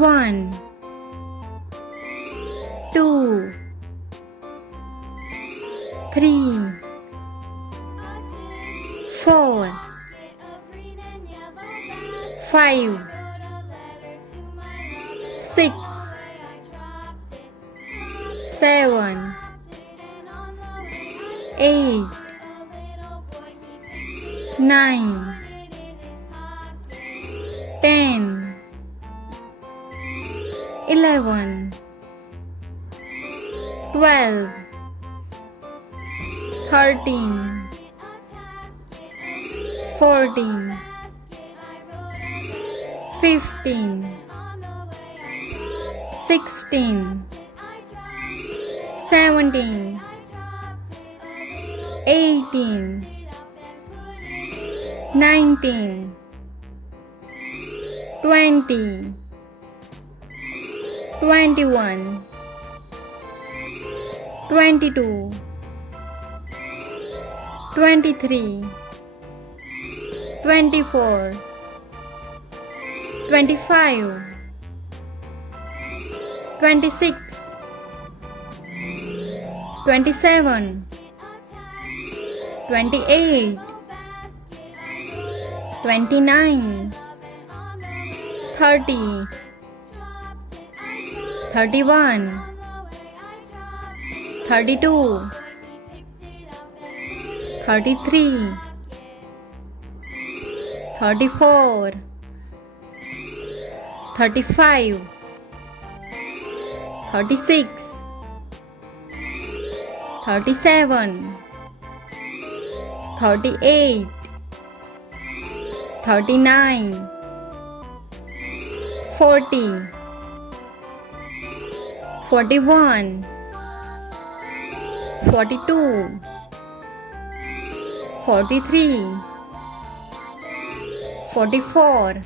1 2 3 4 5 6 7 8 9 10 11 12 13 14 15 16 17 18 19 20 21 22 23 24 25 26 27 28 29 30 31 32 33 34 35 36 37 38 39 40 41 42 43 44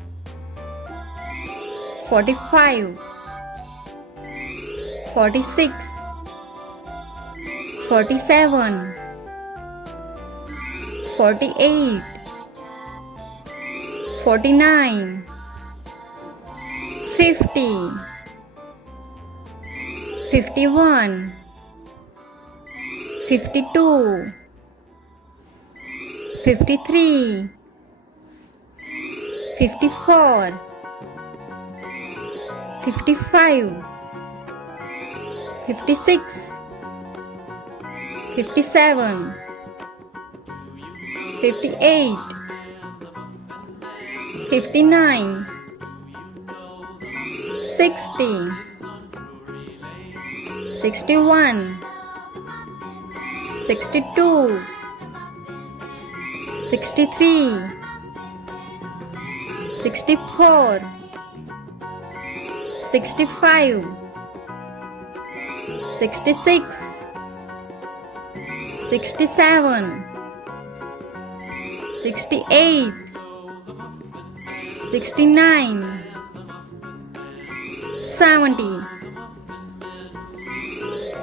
45 46 47 48 49 50 51 52 53 54 55 56 57 58 59 60 61 62 63 64 65 66 67 68 69 70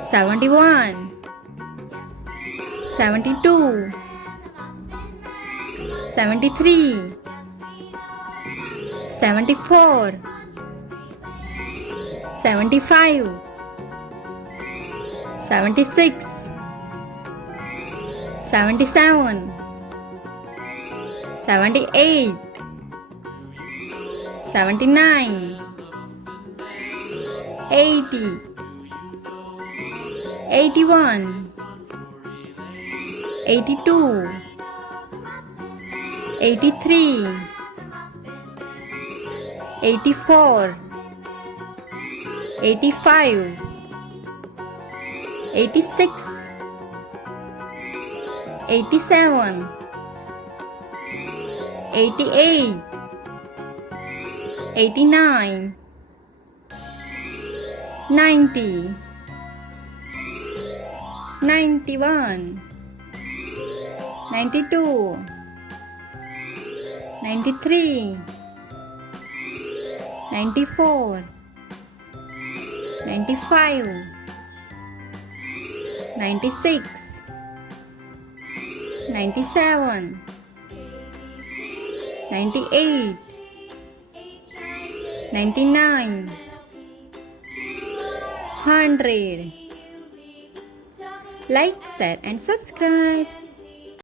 71 72 73 74 75 76 77 78 79 80 81 82 83 84 85 86 87 88 89 90 91 92 93 94 95 96 97 98 99 100 Like, share and subscribe.